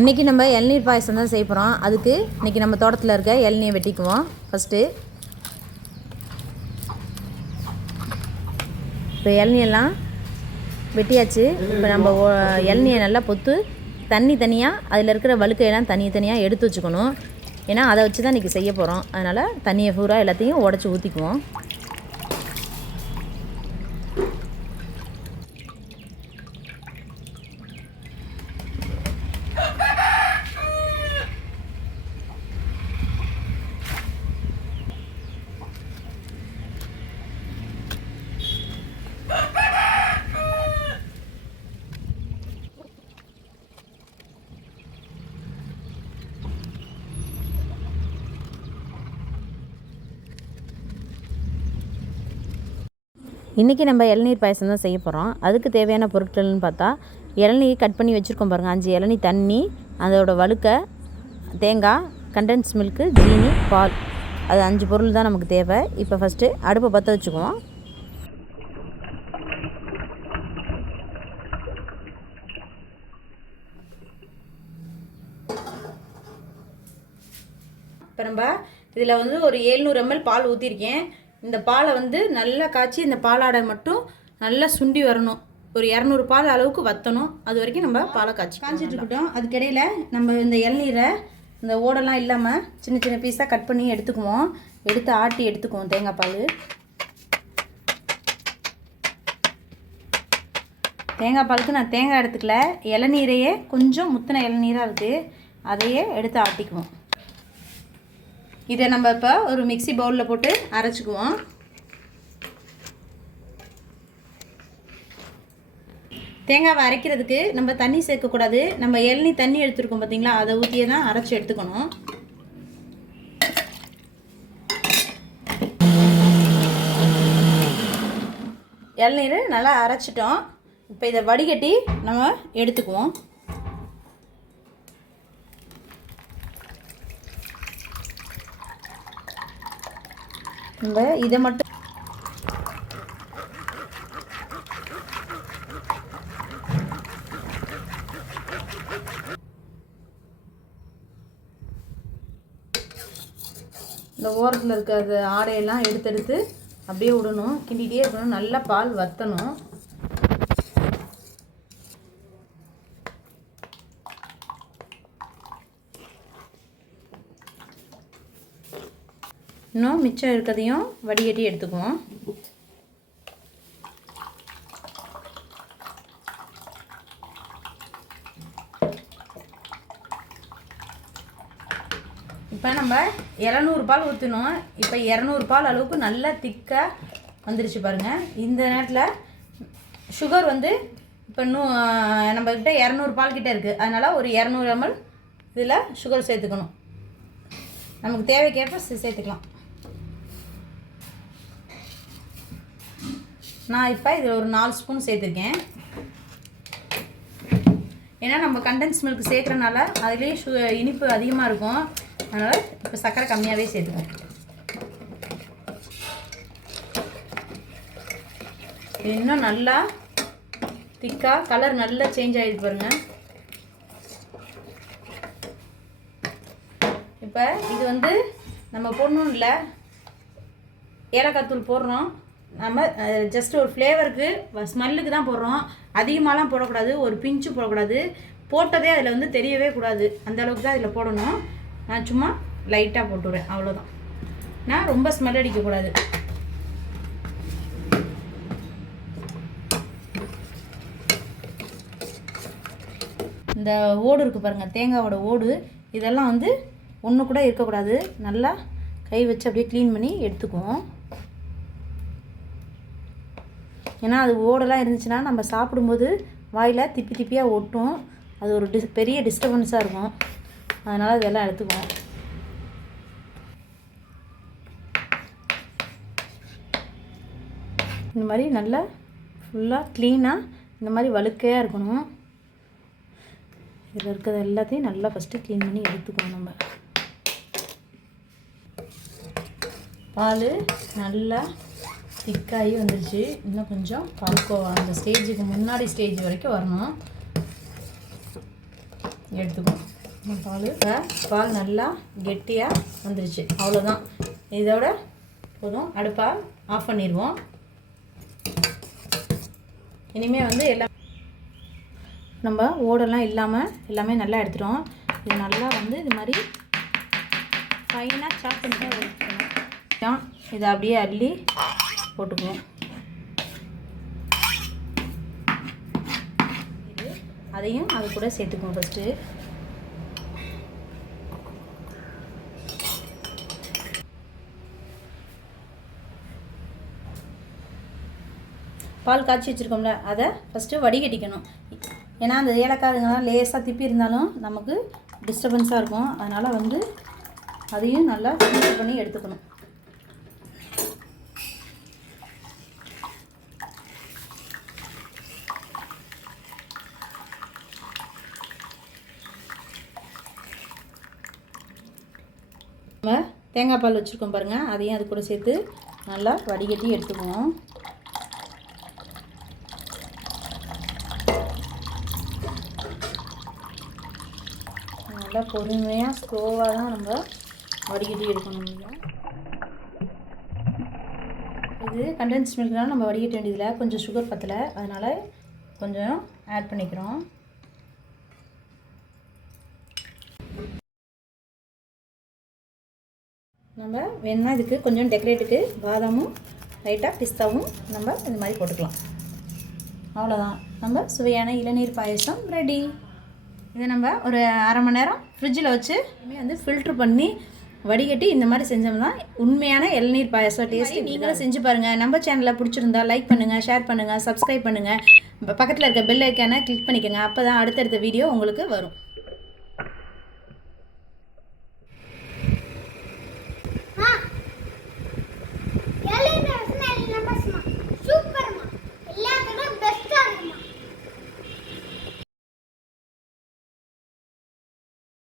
இன்றைக்கி நம்ம இளநீர் பாயசம் தான் செய்ய போகிறோம். அதுக்கு இன்றைக்கி நம்ம தோட்டத்தில் இருக்க இளநியை வெட்டிக்குவோம். ஃபஸ்ட்டு இப்போ இளநியெல்லாம் வெட்டியாச்சு. இப்போ நம்ம இளநியை நல்லா பொத்து தண்ணி தனியாக அதில் இருக்கிற வழுக்கையெல்லாம் தனியாக எடுத்து வச்சுக்கணும். ஏன்னா அதை வச்சு தான் இன்றைக்கி செய்ய போகிறோம். அதனால் தண்ணியை பூரா எல்லாத்தையும் உடச்சி ஊற்றிக்குவோம். இன்றைக்கி நம்ம இளநீர் பாயசம் தான் செய்ய போகிறோம். அதுக்கு தேவையான பொருட்கள்னு பார்த்தா இளநீ கட் பண்ணி வச்சுருக்கோம் பாருங்கள். 5 இளநீ தண்ணி, அதோட வழுக்கை, தேங்காய், கண்டென்ஸ் மில்க்கு, ஜீனி, பால், அது 5 பொருள் தான் நமக்கு தேவை. இப்போ ஃபஸ்ட்டு அடுப்பை பற்ற வச்சுக்குவோம். இப்போ நம்ம இதில் வந்து ஒரு 700 ml பால் ஊற்றிருக்கேன். இந்த பாலை வந்து நல்லா காய்ச்சி இந்த பாலாடை மட்டும் நல்லா சுண்டி வரணும். ஒரு 200 பால் அளவுக்கு வற்றணும். அது வரைக்கும் நம்ம பாலை காய்ச்சிட்டு இருக்கட்டும். அதுக்கிடையில் நம்ம இந்த இளநீரை இந்த ஓடெல்லாம் இல்லாமல் சின்ன சின்ன பீஸாக கட் பண்ணி எடுத்துக்குவோம். எடுத்து ஆட்டி எடுத்துக்குவோம் தேங்காய் பால். தேங்காய் பாலுக்கு நான் தேங்காய் எடுத்துக்கல, இளநீரையே கொஞ்சம் முத்தின இளநீராக இருக்குது, அதையே எடுத்து ஆட்டிக்குவோம். இதை நம்ம இப்போ ஒரு மிக்சி பவுலில் போட்டு அரைச்சிக்குவோம். தேங்காவை அரைக்கிறதுக்கு நம்ம தண்ணி சேர்க்கக்கூடாது. நம்ம இளநீ தண்ணி எடுத்துருக்கோம் பார்த்தீங்களா, அதை ஊற்றியே தான் அரைச்சி எடுத்துக்கணும். இளநீர் நல்லா அரைச்சிட்டோம். இப்போ இதை வடிகட்டி நம்ம எடுத்துக்குவோம். நம்ம இதை மட்டும் இந்த ஓரத்தில் இருக்கிற ஆடையெல்லாம் எடுத்து அப்படியே விடணும். கிண்டிகிட்டே இருக்கணும். நல்லா பால் வற்றணும். இன்னும் மிச்சம் இருக்கிறதையும் வடிகட்டி எடுத்துக்குவோம். இப்போ நம்ம 200 பால் ஊற்றணும். இப்போ 200 பால் அளவுக்கு நல்லா திக்காக வந்துருச்சு பாருங்கள். இந்த நேரத்தில் சுகர் வந்து இப்போ இன்னும் நம்மக்கிட்ட 200 பால் கிட்டே இருக்குது. அதனால் ஒரு 200 ml இதில் சுகர் சேர்த்துக்கணும். நமக்கு தேவைக்கேற்ப சேர்த்துக்கலாம். நான் இப்போ இதில் ஒரு 4 ஸ்பூன் சேர்த்துருக்கேன். ஏன்னா நம்ம கண்டென்ஸ் மில்க் சேர்க்குறனால அதுலேயே இனிப்பு அதிகமாக இருக்கும். அதனால் இப்போ சர்க்கரை கம்மியாகவே சேர்த்துக்கோம். இன்னும் நல்லா திக்காக கலர் நல்லா சேஞ்ச் ஆகிருக்கு பாருங்கள். இப்போ இது வந்து நம்ம போடணும் இல்லை, ஏலக்காய் தூள் போடுறோம். நம்ம ஜஸ்ட் ஒரு ஃப்ளேவருக்கு ஸ்மெல்லுக்கு தான் போடுறோம். அதிகமாகலாம் போடக்கூடாது, ஒரு பிஞ்சு போடக்கூடாது. போட்டதே அதில் வந்து தெரியவே கூடாது, அந்த அளவுக்கு தான் இதில் போடணும். நான் சும்மா லைட்டாக போட்டுறேன், அவ்வளோதான். நான் ரொம்ப ஸ்மெல் அடிக்கக்கூடாது. இந்த ஓடு இருக்குது பாருங்கள், தேங்காவோட ஓடு, இதெல்லாம் வந்து ஒன்று கூட இருக்கக்கூடாது. நல்லா கை வச்சு அப்படியே க்ளீன் பண்ணி எடுத்துக்குவோம். ஏன்னா அது ஓடெல்லாம் இருந்துச்சுன்னா நம்ம சாப்பிடும்போது வாயில் திப்பியாக ஒட்டும். அது ஒரு பெரிய டிஸ்டர்பன்ஸாக இருக்கும். அதனால் இதெல்லாம் எடுத்துக்குவோம். இந்த மாதிரி நல்லா ஃபுல்லாக க்ளீனாக இந்த மாதிரி வழுக்கையாக இருக்கணும். இதில் இருக்கிறது எல்லாத்தையும் நல்லா ஃபஸ்ட்டு க்ளீன் பண்ணி எடுத்துக்கணும். நம்ம பால் நல்லா திக்காகி வந்துருச்சு. இன்னும் கொஞ்சம் பால்கோவா அந்த ஸ்டேஜுக்கு முன்னாடி ஸ்டேஜ் வரைக்கும் வரணும். எடுத்துக்கணும் பால் நல்லா கெட்டியாக வந்துருச்சு. அவ்வளோதான், இதோட போதும். அடுப்பை ஆஃப் பண்ணிடுவோம். இனிமேல் வந்து எல்லாம் நம்ம ஓடெல்லாம் இல்லாமல் எல்லாமே நல்லா எடுத்துட்டோம். இது நல்லா வந்து இது மாதிரி ஃபைனாக சாப் பண்ணி வச்சுக்கணும். இதை அப்படியே அள்ளி போட்டுக்குவோம். அதையும் அது கூட சேர்த்துக்குவோம். ஃபஸ்ட்டு பால் காய்ச்சி வச்சுருக்கோம்ல, அதை ஃபஸ்ட்டு வடிகட்டிக்கணும். ஏன்னா அந்த ஏலக்காய்லாம் லேசாக திப்பி இருந்தாலும் நமக்கு டிஸ்டர்பன்ஸாக இருக்கும். அதனால் வந்து அதையும் நல்லா ஃபில்டர் பண்ணி எடுத்துக்கணும். நம்ம தேங்காய் பால் வச்சுருக்கோம் பாருங்கள், அதையும் அது கூட சேர்த்து நல்லா வடிகட்டி எடுத்துக்குவோம். நல்லா பொறுமையாக ஸ்லோவாக தான் நம்ம வடிகட்டி எடுக்கணும். இது கண்டென்ஸ் மில்க்னால நம்ம வடிகட்ட வேண்டியதில்லை. கொஞ்சம் சுகர் பத்தலை, அதனால் கொஞ்சம் ஆட் பண்ணிக்கிறோம். நம்ம வேணும்னா இதுக்கு கொஞ்சம் டெக்கரேட்டுக்கு பாதாமும் லைட்டாக பிஸ்தாவும் நம்ம இது மாதிரி போட்டுக்கலாம். அவ்வளோதான், நம்ம சுவையான இளநீர் பாயசம் ரெடி. இதை நம்ம ஒரு அரை மணி நேரம் ஃப்ரிட்ஜில் வச்சு வந்து ஃபில்ட்ரு பண்ணி வடிகட்டி இந்த மாதிரி செஞ்சோம்னா உண்மையான இளநீர் பாயசம் டேஸ்ட்டு நீங்களும் செஞ்சு பாருங்கள். நம்ம சேனலில் பிடிச்சிருந்தா லைக் பண்ணுங்கள், ஷேர் பண்ணுங்கள், சப்ஸ்கிரைப் பண்ணுங்கள். பக்கத்தில் இருக்க பெல் ஐக்கானை கிளிக் பண்ணிக்கோங்க. அப்போ தான் அடுத்தடுத்த வீடியோ உங்களுக்கு வரும்.